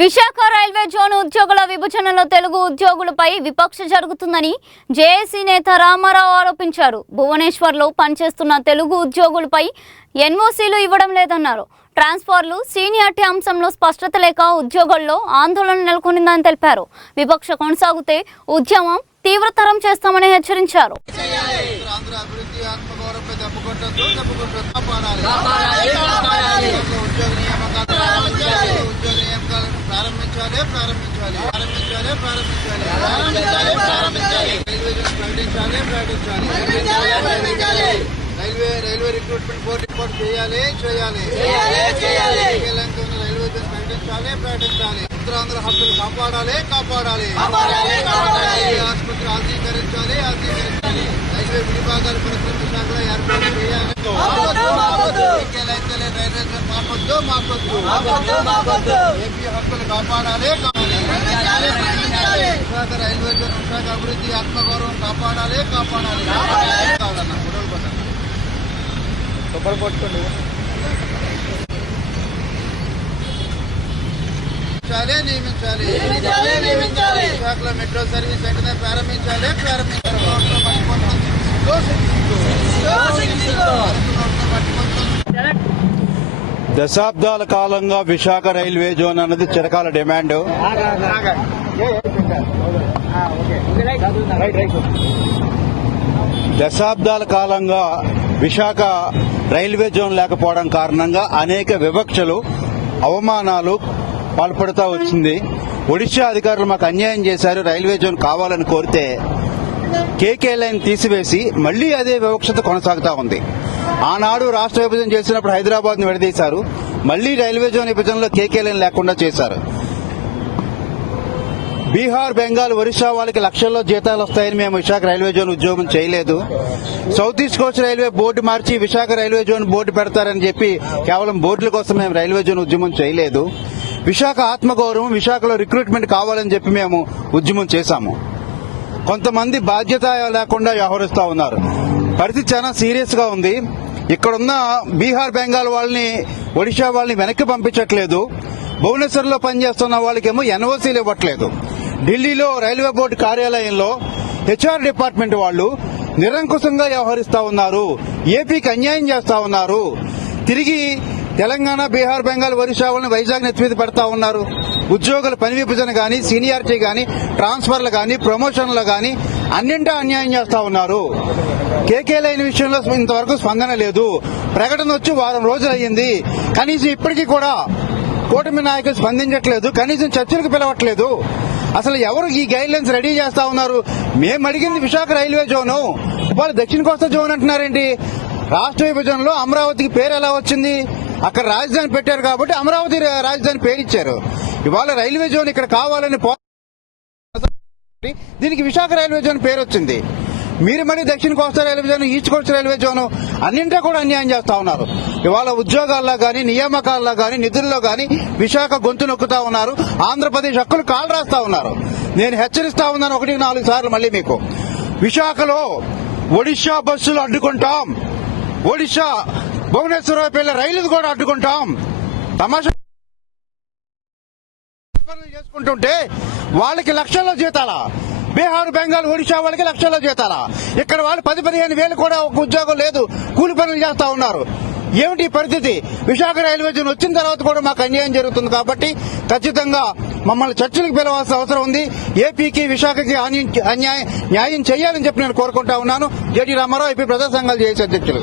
Visakha railway zone ఉద్యోగుల విభజనలో తెలుగు ఉద్యోగులపై విపక్ష జరుగుతుందని జేఏసీ నేత రామారావు ఆరోపించారు. భువనేశ్వర్లో పనిచేస్తున్న తెలుగు ఉద్యోగులపై ఎన్ఓసీలు ఇవ్వడం లేదన్నారు. ట్రాన్స్ఫర్లు, సీనియారిటీ అంశంలో స్పష్టత లేక ఉద్యోగుల్లో ఆందోళన నెలకొందని తెలిపారు. విపక్ష కొనసాగితే ఉద్యమం తీవ్రతరం చేస్తామని హెచ్చరించారు. రైల్వే రిక్రూట్మెంట్ బోర్డు రిపోర్ట్ చేయాలి. రైల్వే ప్రకటించాలి. ఉత్తరాంధ్ర హక్కులు కాపాడాలి. ఆసుపత్రి ఆధునీకరించాలి. రైల్వే విభాగాల పరిశ్రమ శాఖలో ఏర్పాటు చేయాలి. ఏపీ హక్కులు కాపాడాలి. విశాఖ రైల్వే జోన్, విశాఖ అభివృద్ధి, ఆత్మగౌరవం కాపాడాలి. పట్టుకోండి. నియమించాలి. విశాఖలో మెట్రో సర్వీస్ వెంటనే ప్రారంభించాలి. దశాబ్దాల కాలంగా విశాఖ రైల్వే జోన్ అన్నది చిరకాల డిమాండ్. దశాబ్దాల కాలంగా విశాఖ రైల్వే జోన్ లేకపోవడం కారణంగా అనేక వివక్షలు, అవమానాలు పాల్పడుతూ వచ్చింది. ఒడిశా అధికారులు మాకు అన్యాయం చేశారు, రైల్వే జోన్ కావాలని కోరితే కేకే లైన్ తీసివేసి మళ్లీ అదే వివక్షత కొనసాగుతా ఉంది. ఆనాడు రాష్ట్ర విభజన చేసినప్పుడు హైదరాబాద్ ను విడదీశారు, మళ్లీ రైల్వే జోన్ విభజనలో కేకే లైన్ లేకుండా చేశారు. బీహార్, బెంగాల్, ఒరిస్సా వాళ్ళకి లక్షల్లో జీతాలు వస్తాయని మేము విశాఖ రైల్వే జోన్ ఉద్యోగం చేయలేదు. South east coast railway board మార్చి విశాఖ రైల్వే జోన్ బోర్డు పెడతారని చెప్పి కేవలం బోర్డుల కోసం మేము రైల్వే జోన్ ఉద్యమం చేయలేదు. విశాఖ ఆత్మగౌరవం, విశాఖలో రిక్రూట్మెంట్ కావాలని చెప్పి మేము ఉద్యమం చేశాము. కొంతమంది బాధ్యత లేకుండా వ్యవహరిస్తా ఉన్నారు. పరిస్థితి చాలా సీరియస్ గా ఉంది. ఇక్కడున్న బీహార్, బెంగాల్ వాళ్ళని, ఒడిశా వాళ్ళని వెనక్కి పంపించట్లేదు. భువనేశ్వర్లో పనిచేస్తున్న వాళ్ళకేమో ఎన్ఓసీలు ఇవ్వట్లేదు. ఢిల్లీలో రైల్వే బోర్డు కార్యాలయంలో హెచ్ఆర్ డిపార్ట్మెంట్ వాళ్ళు నిరంకుశంగా వ్యవహరిస్తా ఉన్నారు. ఏపీకి అన్యాయం చేస్తా ఉన్నారు. తిరిగి తెలంగాణ, బీహార్, బెంగాల్, ఒరిస్సా వాళ్ళని వైజాగ్ నెత్తి మీద పెడతా ఉన్నారు. ఉద్యోగుల పని విభజన గాని, సీనియారిటీ గాని, ట్రాన్స్ఫర్లు గాని, ప్రమోషన్లు గాని అన్నింటా అన్యాయం చేస్తా ఉన్నారు. కేకే లైన్ విషయంలో ఇంతవరకు స్పందన లేదు. ప్రకటన వచ్చి వారం రోజులు అయ్యింది. కనీసం ఇప్పటికీ కూడా కూటమి నాయకులు స్పందించట్లేదు. కనీసం చర్చలకు పిలవట్లేదు. అసలు ఎవరు ఈ గైడ్ లైన్స్ రెడీ చేస్తా ఉన్నారు? మేము అడిగింది విశాఖ రైల్వే జోను, వాళ్ళు దక్షిణ కోస్తా జోన్ అంటున్నారేంటి? రాష్ట్ర విభజనలో అమరావతికి పేరు ఎలా వచ్చింది? అక్కడ రాజధాని పెట్టారు కాబట్టి అమరావతి రాజధాని పేరు ఇచ్చారు. ఇవాళ రైల్వే జోన్ ఇక్కడ కావాలని దీనికి విశాఖ రైల్వే జోన్ పేరు వచ్చింది. మీరు మరి దక్షిణ కోస్తా railway zone, east coast railway zone అన్నింటా కూడా అన్యాయం చేస్తా ఉన్నారు. ఇవాళ ఉద్యోగాల్లో గాని, నియామకాల్లో గాని, నిధుల్లో గాని విశాఖ గొంతు నొక్కుతా ఉన్నారు. ఆంధ్రప్రదేశ్ హక్కులు కాలు రాస్తా ఉన్నారు. నేను హెచ్చరిస్తా ఉన్నాను 1-4 సార్లు మళ్ళీ మీకు. విశాఖలో ఒడిశా బస్సులు అడ్డుకుంటాం, ఒడిశా భువనేశ్వర పిల్ల రైలు కూడా అడ్డుకుంటాం. తమాషా చేసుకుంటుంటే వాళ్ళకి లక్షల్లో జీతాలా? బీహార్, బెంగాల్, ఒడిశా వాళ్ళకి లక్షల్లో జీతాలా? ఇక్కడ వాళ్ళు 10-15 వేలు కూడా ఒక ఉద్యోగం లేదు, కూలి పనులు చేస్తా ఉన్నారు. ఏమిటి పరిస్థితి? విశాఖ రైల్వే జోన్ వచ్చిన తర్వాత కూడా మాకు అన్యాయం జరుగుతుంది. కాబట్టి ఖచ్చితంగా మమ్మల్ని చర్చలకు పిలవాల్సిన అవసరం ఉంది. ఏపీకి, విశాఖకి న్యాయం చేయాలని చెప్పి నేను కోరుకుంటా ఉన్నాను. జేడీ రామారావు, ఏపీ ప్రజా సంఘాలు జేఏసీ అధ్యక్షులు.